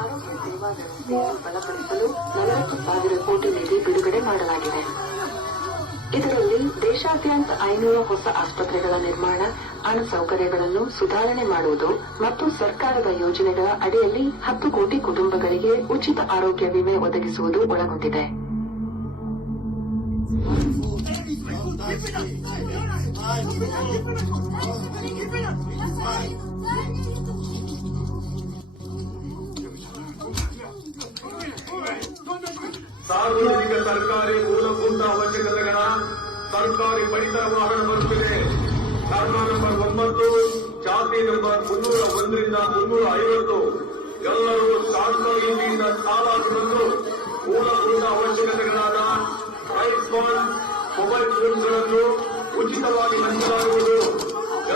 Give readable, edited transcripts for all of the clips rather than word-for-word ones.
ಆರೋಗ್ಯ ಸೇವಾ ವ್ಯವಸ್ಥೆಯನ್ನು ಬಲಪಡಿಸಲು 40,000 ಕೋಟಿ ನಿಧಿ ಬಿಡುಗಡೆ ಮಾಡಲಾಗಿದೆ. ಇದರಲ್ಲಿ ದೇಶಾದ್ಯಂತ 500 ಹೊಸ ಆಸ್ಪತ್ರೆಗಳ ನಿರ್ಮಾಣ, ಸೌಕರ್ಯಗಳನ್ನು ಸುಧಾರಣೆ ಮಾಡುವುದು ಮತ್ತು ಸರ್ಕಾರದ ಯೋಜನೆಗಳ ಅಡಿಯಲ್ಲಿ 10 ಕೋಟಿ ಕುಟುಂಬಗಳಿಗೆ ಉಚಿತ ಆರೋಗ್ಯ ವಿಮೆ ಒದಗಿಸುವುದು ಒಳಗೊಂಡಿದೆ. ಸಾರ್ವಜನಿಕ ಸರ್ಕಾರಿ ಮೂಲಭೂತ ಅವಶ್ಯಕತೆಗಳ ಸರ್ಕಾರಿ ಪಡಿತರ ವಾಹನ ಬರುತ್ತಿದೆ. ಧರ್ಮ ನಂಬರ್ 9, ಜಾತಿ ನಂಬರ್ 301ರಿಂದ 350. ಎಲ್ಲರೂ ಸಾರ್ವಜನಿಕರಿಂದ ಸಾಲಾಗಿ ಬಂದು ಮೂಲಭೂತ ಅವಶ್ಯಕತೆಗಳಾದ ರೈಸ್ ಬಾಲ್, ಮೊಬೈಲ್ ಫೋನ್ಗಳನ್ನು ಉಚಿತವಾಗಿ ಹಂಚಲಾಗುವುದು.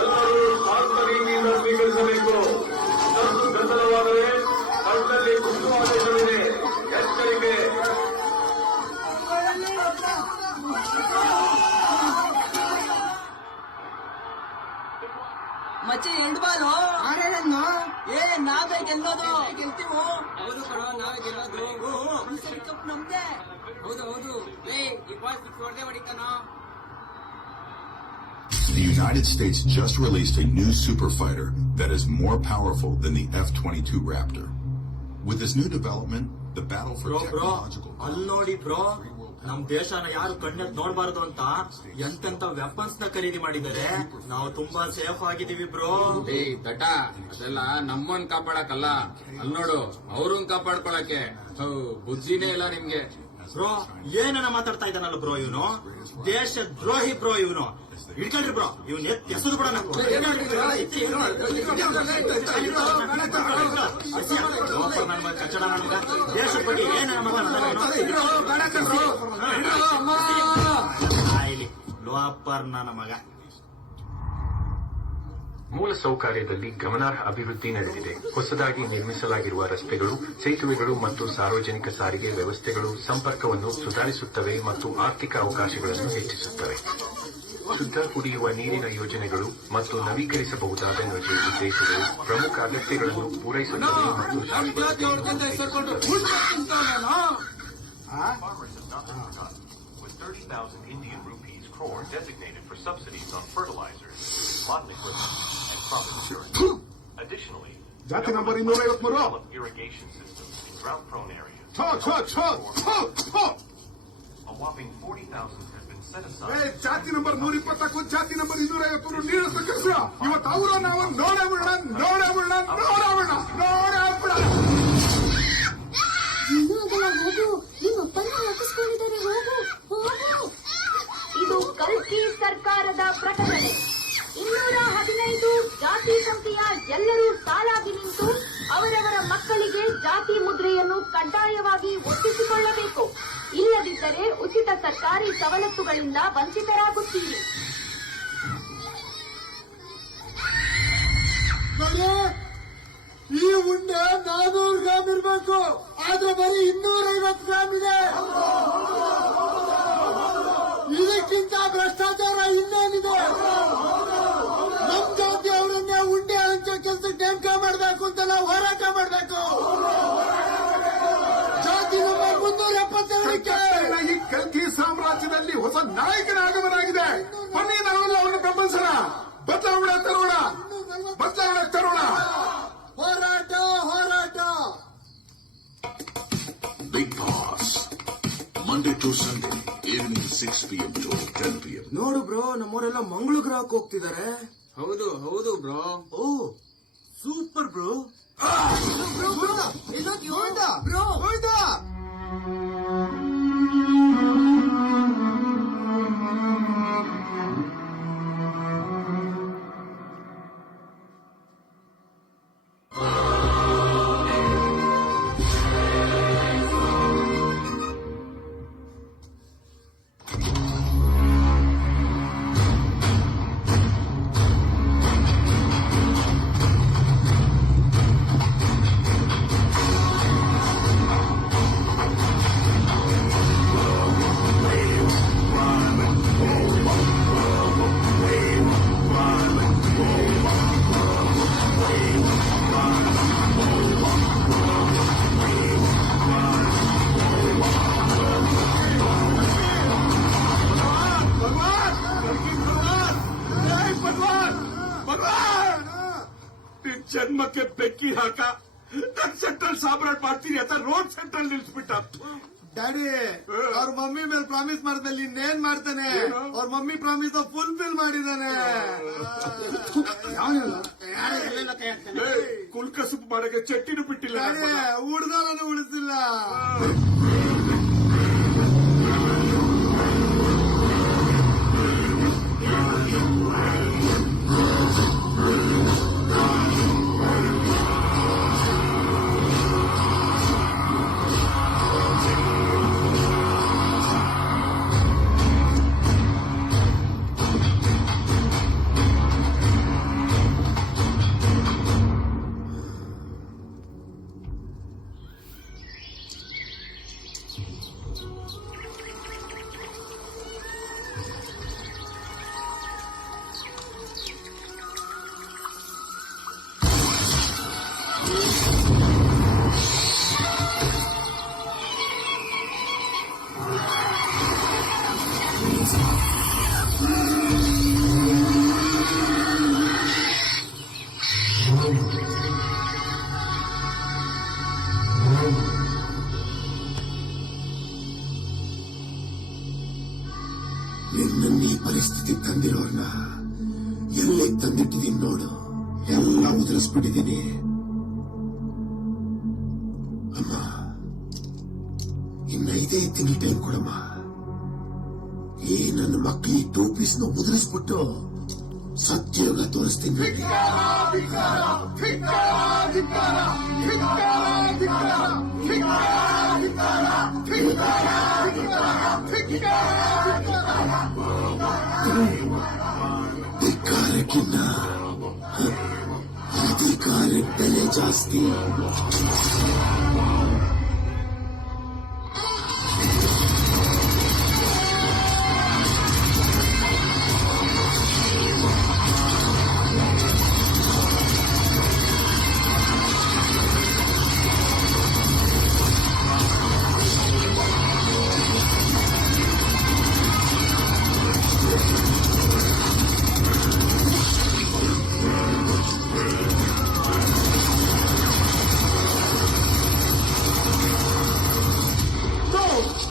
ಎಲ್ಲರೂ ಸಾರ್ವಜನಿಕರಿಂದ ಸ್ವೀಕರಿಸಬೇಕು. ಗದ್ದಲವಾದರೆ ಕಳ್ಳಲ್ಲಿ ಕುಂದು ಆದೇಶವಿದೆ. ಎಚ್ಚರಿಕೆ. ಮಚ್ಚಿ ಎಂಟು ಬಾಲು ಆಡೇನನ್ನು ನಾವೇ ಗೆಲ್ಲೋದು ಗೆಲ್ತೀವೋ. ಹೌದು ಕಣ, ನಾವೇ ಗೆಲ್ಲೋದು. ಈ ಸರಿ ಕಪ್ ನಮ್ದೆ. ಹೌದು ಹೌದು. ಈ ಬಾಲ್ ಫಿಕ್ಸ್ ಹೊಡೆದೇ ಹೊಡಿತಾನ. The United States just released a new super fighter that is more powerful than the F-22 Raptor. With this new development, the battle for technological ಅಲ್ಲಿ ನೋಡಿ ಬ್ರೋ, ನಮ್ ದೇಶನ ಯಾರು ಕಣ್ಣೆತ್ ನೋಡ್ಬಾರ್ದು ಅಂತ ಎಂತೆಂತ ವೆಪನ್ಸ್ ನ ಖರೀದಿ ಮಾಡಿದ್ದಾರೆ. ನಾವು ತುಂಬಾ ಸೇಫ್ ಆಗಿದೀವಿ ಬ್ರೋ. ತಟ ಅದೆಲ್ಲ ನಮ್ಮನ್ ಕಾಪಾಡಕಲ್ಲ, ಅಲ್ಲಿ ನೋಡು ಅವ್ರನ್ ಕಾಪಾಡ್ಕೊಳಕ್ಕೆ ಬುದ್ಧಿನೇ ಇಲ್ಲ ನಿಮ್ಗೆ. ಬ್ರೋ ಏನನ್ನ ಮಾತಾಡ್ತಾ ಇದ್ದಾನಲ್ಲ ಬ್ರೋ ಇವನು, ದೇಶ ದ್ರೋಹಿ ಬ್ರೋ ಇವನು. ಹಿಡ್ಕೊಳ್ರಿ ಬ್ರೋ, ಇವನ್ ಎಸದು ಬಿಡೋಣ. ಕಚ್ಚಡ ನಮ್ಗ ದೇಶದ ಬಗ್ಗೆ ಏನನ್ನ ಇಲ್ಲಿ ಲೋಪರ್ ನನ್ನ ಮಗ. ಮೂಲಸೌಕರ್ಯದಲ್ಲಿ ಗಮನಾರ್ಹ ಅಭಿವೃದ್ಧಿ ನಡೆದಿದೆ. ಹೊಸದಾಗಿ ನಿರ್ಮಿಸಲಾಗಿರುವ ರಸ್ತೆಗಳು, ಸೇತುವೆಗಳು ಮತ್ತು ಸಾರ್ವಜನಿಕ ಸಾರಿಗೆ ವ್ಯವಸ್ಥೆಗಳು ಸಂಪರ್ಕವನ್ನು ಸುಧಾರಿಸುತ್ತವೆ ಮತ್ತು ಆರ್ಥಿಕ ಅವಕಾಶಗಳನ್ನು ಹೆಚ್ಚಿಸುತ್ತವೆ. ಶುದ್ಧ ಕುಡಿಯುವ ನೀರಿನ ಯೋಜನೆಗಳು ಮತ್ತು ನವೀಕರಿಸಬಹುದಾದ ಎನರ್ಜಿ ಉದ್ದೇಶಗಳು ಪ್ರಮುಖ ಅಗತ್ಯಗಳನ್ನು ಪೂರೈಸುತ್ತವೆ ಮತ್ತು with 30,000 Indian rupees crore designated for subsidies on fertilizers, modern equipment, and crop insurance. Additionally, develop irrigation systems in drought-prone areas. A whopping 40,000 has been set aside. ಜಾತಿ ನಂಬರ್ 120 ಜಾತಿ ನಂಬರ್ 250 ನೀಡಿದ ಕೆಲಸ ಇವತ್ತು ಅವರು ನಾವು ನೋಡೋಣ. ಇದು ಕಲ್ಕಿ ಸರ್ಕಾರದ ಪ್ರಕಟಣೆ. 215 ಜಾತಿ ಸಂಖ್ಯೆಯ ಎಲ್ಲರೂ ಸಾಲಾಗಿ ನಿಂತು ಅವರವರ ಮಕ್ಕಳಿಗೆ ಜಾತಿ ಮುದ್ರೆಯನ್ನು ಕಡ್ಡಾಯವಾಗಿ ಒಪ್ಪಿಸಿಕೊಳ್ಳಬೇಕು. ಇಲ್ಲದಿದ್ದರೆ ಉಚಿತ ಸರ್ಕಾರಿ ಸವಲತ್ತುಗಳಿಂದ ವಂಚಿತರಾಗುತ್ತೀರಿ. ಈ ಉಂಡೆ 400 ಗ್ರಾಮ್ ಇರಬೇಕು, ಆದ್ರೆ ಬರೀ 250 ಗ್ರಾಮ್ ಇದೆ. ಇದಕ್ಕಿಂತ ಭ್ರಷ್ಟಾಚಾರ ಇನ್ನೇನಿದೆ? ನಮ್ ಜಾತಿ ಅವರನ್ನೇ ಉಂಡೆ ಹಂಚೋ ಕೆಲಸಕ್ಕೆ ನೇಮಕ ಮಾಡಬೇಕು ಅಂತ ನಾವು ಹೋರಾಟ ಮಾಡಬೇಕು. ಜಾತಿ ನಂಬರ್ 372 ಈ ಕಲ್ಕಿ ಸಾಮ್ರಾಜ್ಯದಲ್ಲಿ ಹೊಸ ನಾಯಕನ ಆಗಮನಾಗಿದೆ. ಬನ್ನಿ ನಾವೆಲ್ಲ ಅವರನ್ನು ಬೆಂಬಲಿಸೋಣ. ಬದಲಾವಣೆ ತರೋಣ. ಹೋರಾಟ. Big Boss, Monday to Sunday, evening 6 p.m. to 10 p.m. ನೋಡು ಬ್ರೋ, ನಮ್ಮವರೆಲ್ಲ ಮಂಗಳೂರು ಗ್ರಹಕ್ಕೆ ಹೋಗ್ತಿದ್ದಾರೆ. ಹೌದು ಬ್ರೋ. ಓ ಸೂಪರ್ ಬ್ರೋ. ಹೋಯ್ತಾ? ಜನ್ಮಕ್ಕೆ ಬೆಕ್ಕಿ ಹಾಕ ನನ್ ಸೆಂಟ್ರಲ್ ಸಾಮ್ರಾಟ್ ಮಾಡ್ತೀನಿ ಅಂತ ರೋಡ್ ಸೆಂಟ್ರಲ್ ನಿಲ್ಸ್ಬಿಟ್ಟ. ಡ್ಯಾಡಿ ಅವ್ರ ಮಮ್ಮಿ ಮೇಲೆ ಪ್ರಾಮಿಸ್ ಮಾಡ್ದಲ್ಲಿ ಇನ್ನೇನ್ ಮಾಡ್ತಾನೆ? ಅವ್ರ ಮಮ್ಮಿ ಪ್ರಾಮಿಸ್ ಫುಲ್ಫಿಲ್ ಮಾಡಿದಾನೆ. ಕುಲ್ಕಸುಬ್ ಮಾಡಕ್ಕೆ ಚಟ್ಟಿನೂ ಬಿಟ್ಟಿಲ್ಲ. ಹುಡ್ದಾರನು ಉಳಿಸಿಲ್ಲ. ನಿನ್ನ ಈ ಪರಿಸ್ಥಿತಿ ತಂದಿರೋರ್ನ ಎಲ್ಲೇ ತಂದಿಟ್ಟಿದೀನಿ ನೋಡು. ಎಲ್ಲ ಉದುರಿಸ್ಬಿಟ್ಟಿದ್ದೀನಿ. ಅಮ್ಮ, ಇನ್ನ 5 ತಿಂಗಳು ಟೈಮ್ ಕೊಡಮ್ಮ. ಈ ನನ್ನ ಮಕ್ಕಳು 2 ಪೀಸ್ನ ಉದುರಿಸ್ಬಿಟ್ಟು ಸತ್ಯಯೋಗ ತೋರಿಸ್ತೀನಿ. ಧಿಕ್ಕಾರಕ್ಕಿನ್ನ ಅಧಿಕಾರ ಬೆಲೆ ಜಾಸ್ತಿ.